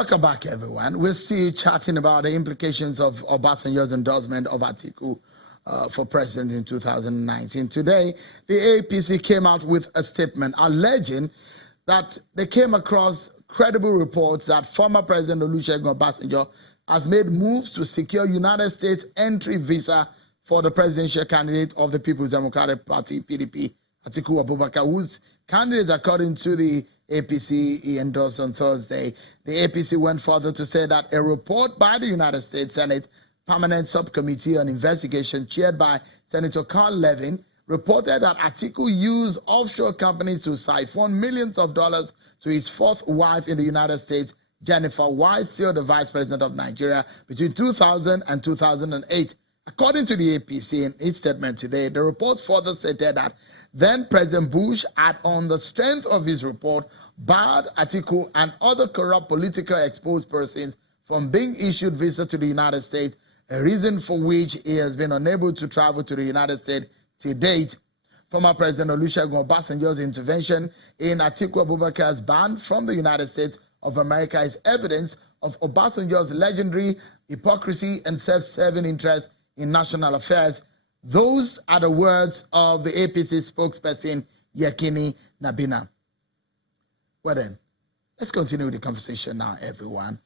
Welcome back, everyone. We're still chatting about the implications of Obasanjo's endorsement of Atiku for president in 2019. Today, the APC came out with a statement alleging that they came across credible reports that former President Olusegun Obasanjo has made moves to secure United States entry visa for the presidential candidate of the People's Democratic Party, PDP, Atiku Abubakar, whose candidates, according to the APC, he endorsed on Thursday. The APC went further to say that a report by the United States Senate Permanent Subcommittee on Investigation, chaired by Senator Carl Levin, reported that Atiku used offshore companies to siphon millions of dollars to his fourth wife in the United States, Jennifer, while still the Vice President of Nigeria between 2000 and 2008. According to the APC in its statement today, the report further stated that then President Bush had, on the strength of his report, barred Atiku and other corrupt political exposed persons from being issued visa to the United States, a reason for which he has been unable to travel to the United States to date. Former President Olusegun Obasanjo's intervention in Atiku Abubakar's ban from the United States of America is evidence of Obasanjo's legendary hypocrisy and self-serving interest in national affairs. Those are the words of the APC spokesperson, Yekini Nabina. Well then, let's continue with the conversation now, everyone.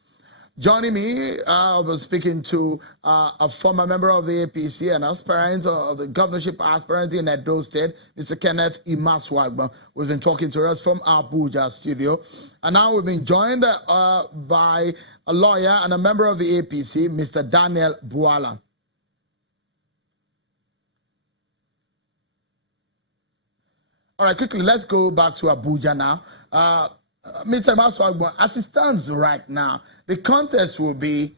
Joining me, I was speaking to a former member of the APC, an aspirant of the governorship aspirant in Edo State, Mr. Kenneth Imaswagba, who's been talking to us from our Abuja studio. And now we've been joined by a lawyer and a member of the APC, Mr. Daniel Buala. All right, quickly, let's go back to Abuja now. Mr. Maswagbo, as it stands right now, the contest will be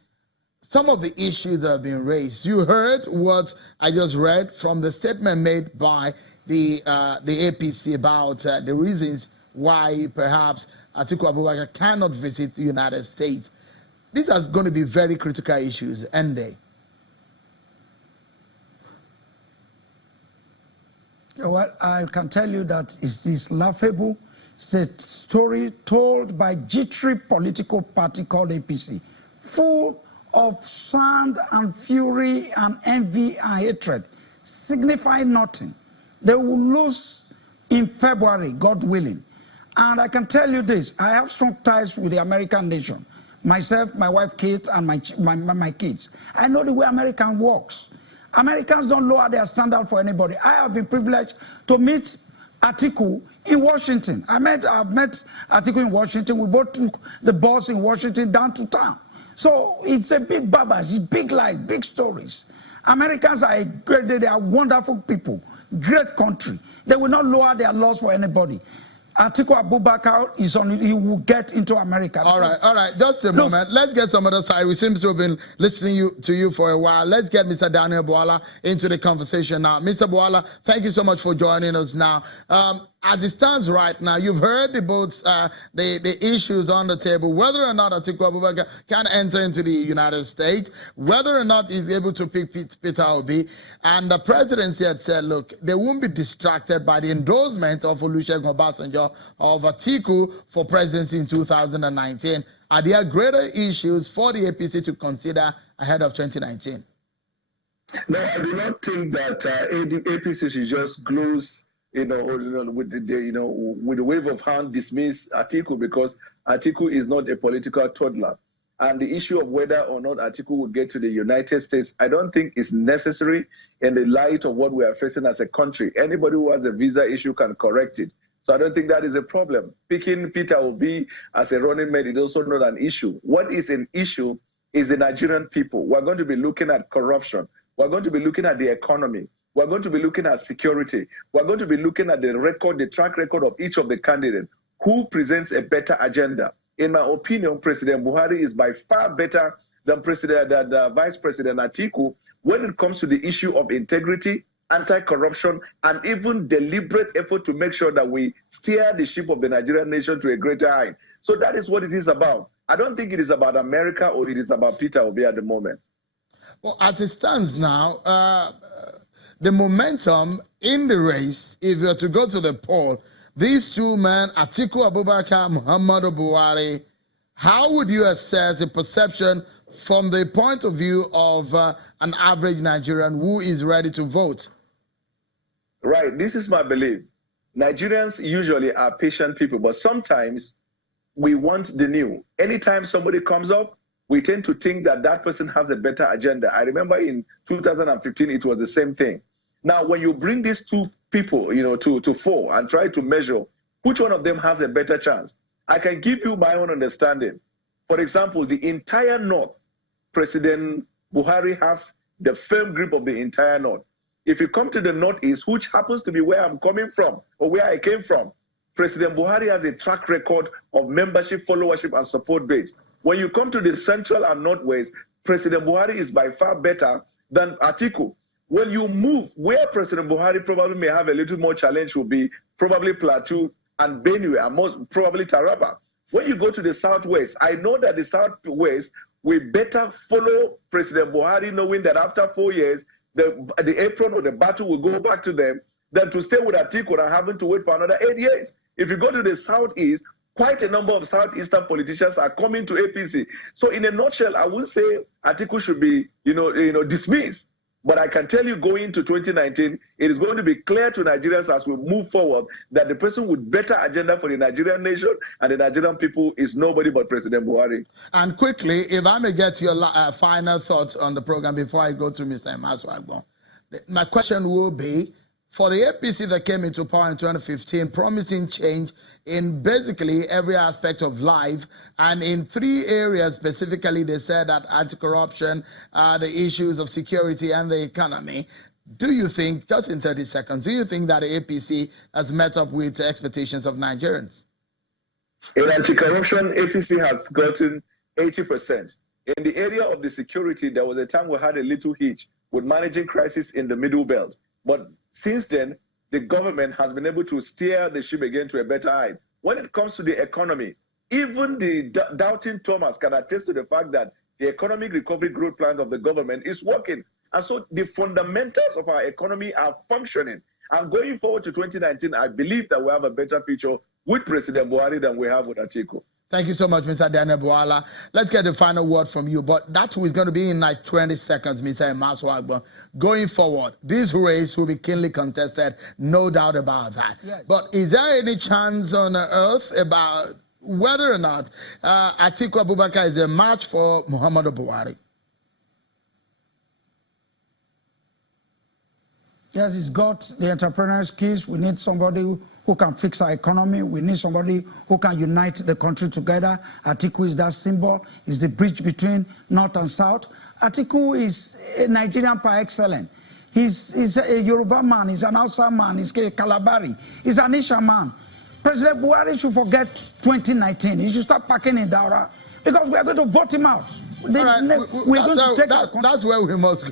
some of the issues that have been raised. You heard what I just read from the statement made by the APC about the reasons why perhaps Atiku Abubakar cannot visit the United States. These are going to be very critical issues, aren't they? Well, I can tell you that it is laughable. It's a story told by jittery political party called APC, full of sand and fury and envy and hatred, signifying nothing. They will lose in February, God willing. And I can tell you this, I have strong ties with the American nation. Myself, my wife, Kate, and my kids. I know the way American works. Americans don't lower their standard for anybody. I have been privileged to meet Atiku in Washington. I've met Atiku in Washington. We both took the bus in Washington down to town. So it's a big babash, it's big life, big stories. Americans are great, they are wonderful people, great country. They will not lower their laws for anybody. Atiku Abubakar is on, he will get into America. All right, just a moment. Let's get some other side. We seem to have been listening to you for a while. Let's get Mr. Daniel Buala into the conversation now. Mr. Buala, thank you so much for joining us now. As it stands right now, you've heard the issues on the table, whether or not Atiku Abubakar can enter into the United States, whether or not he's able to pick Peter Obi. And the presidency had said, look, they won't be distracted by the endorsement of Olusegun Obasanjo of Atiku for presidency in 2019. Are there greater issues for the APC to consider ahead of 2019? No, I do not think that APC should just close, with the wave of hand dismiss Atiku, because Atiku is not a political toddler. And the issue of whether or not Atiku will get to the United States, I don't think is necessary in the light of what we are facing as a country. Anybody who has a visa issue can correct it. So I don't think that is a problem. Picking Peter Obi as a running mate is also not an issue. What is an issue is the Nigerian people. We're going to be looking at corruption. We're going to be looking at the economy. We're going to be looking at security. We're going to be looking at the track record of each of the candidates. Who presents a better agenda? In my opinion, President Buhari is by far better than the Vice President Atiku when it comes to the issue of integrity, anti-corruption, and even deliberate effort to make sure that we steer the ship of the Nigerian nation to a greater height. So that is what it is about. I don't think it is about America or it is about Peter Obi at the moment. Well, as it stands now, the momentum in the race, if you are to go to the poll, these two men, Atiku Abubakar, Muhammadu Buhari, How would you assess the perception from the point of view of an average Nigerian who is ready to vote? Right. This is my belief. Nigerians usually are patient people, but sometimes we want the new. Anytime somebody comes up, we tend to think that that person has a better agenda. I remember in 2015, it was the same thing. Now, when you bring these two people, to fore and try to measure which one of them has a better chance, I can give you my own understanding. For example, the entire North, President Buhari has the firm grip of the entire North. If you come to the Northeast, which happens to be where I'm coming from or where I came from, President Buhari has a track record of membership, followership, and support base. When you come to the Central and Northwest, President Buhari is by far better than Atiku. When you move, where President Buhari probably may have a little more challenge will be probably Plateau and Benue, and most probably Taraba. When you go to the Southwest, I know that the Southwest will better follow President Buhari, knowing that after 4 years, the apron or the battle will go back to them, than to stay with Atiku and having to wait for another 8 years. If you go to the Southeast, quite a number of Southeastern politicians are coming to APC. So in a nutshell, I would say Atiku should be, dismissed. But I can tell you, going into 2019, it is going to be clear to Nigerians as we move forward that the person with better agenda for the Nigerian nation and the Nigerian people is nobody but President Buhari. And quickly, if I may get your final thoughts on the program before I go to Mr. Emaswagbon. My question will be, for the APC that came into power in 2015, promising change in basically every aspect of life, and in 3 areas specifically, they said that anti-corruption, the issues of security and the economy. Do you think, just in 30 seconds, do you think that the APC has met up with the expectations of Nigerians? In anti-corruption, APC has gotten 80%. In the area of the security, there was a time we had a little hitch with managing crisis in the Middle Belt. But since then, the government has been able to steer the ship again to a better height. When it comes to the economy, even the doubting Thomas can attest to the fact that the economic recovery growth plans of the government is working. And so the fundamentals of our economy are functioning. And going forward to 2019, I believe that we have a better future with President Buhari than we have with Atiku. Thank you so much, Mr. Daniel Bwala. Let's get the final word from you, but that is going to be in like 20 seconds, Mr. Emaswagbon. Going forward, this race will be keenly contested, no doubt about that. Yes. But is there any chance on earth about whether or not Atiku Abubakar is a match for Muhammadu Buhari? Yes, he's got the entrepreneurial skills. We need somebody who can fix our economy. We need somebody who can unite the country together. Atiku is that symbol. He's the bridge between North and South. Atiku is a Nigerian par excellence. He's a Yoruba man. He's an Hausa man. He's a Kalabari. He's an Isha man. President Buhari should forget 2019. He should start packing in Daura because we are going to vote him out. We're going to take our country. That's where we must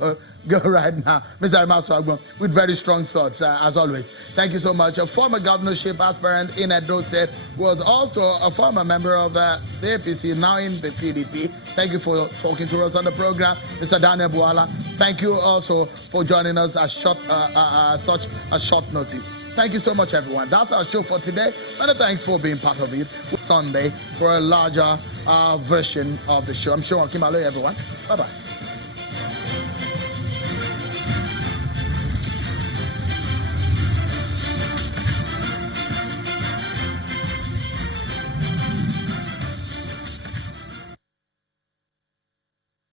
go right now. Mr. Emaswagbon, with very strong thoughts, as always. Thank you so much. A former governorship aspirant in Edo State, was also a former member of the APC, now in the PDP. Thank you for talking to us on the program. Mr. Daniel Bwala, thank you also for joining us at such a short notice. Thank you so much, everyone. That's our show for today. Many thanks for being part of it. Sunday for a larger version of the show. I'm sure I'll keep my everyone. Bye-bye.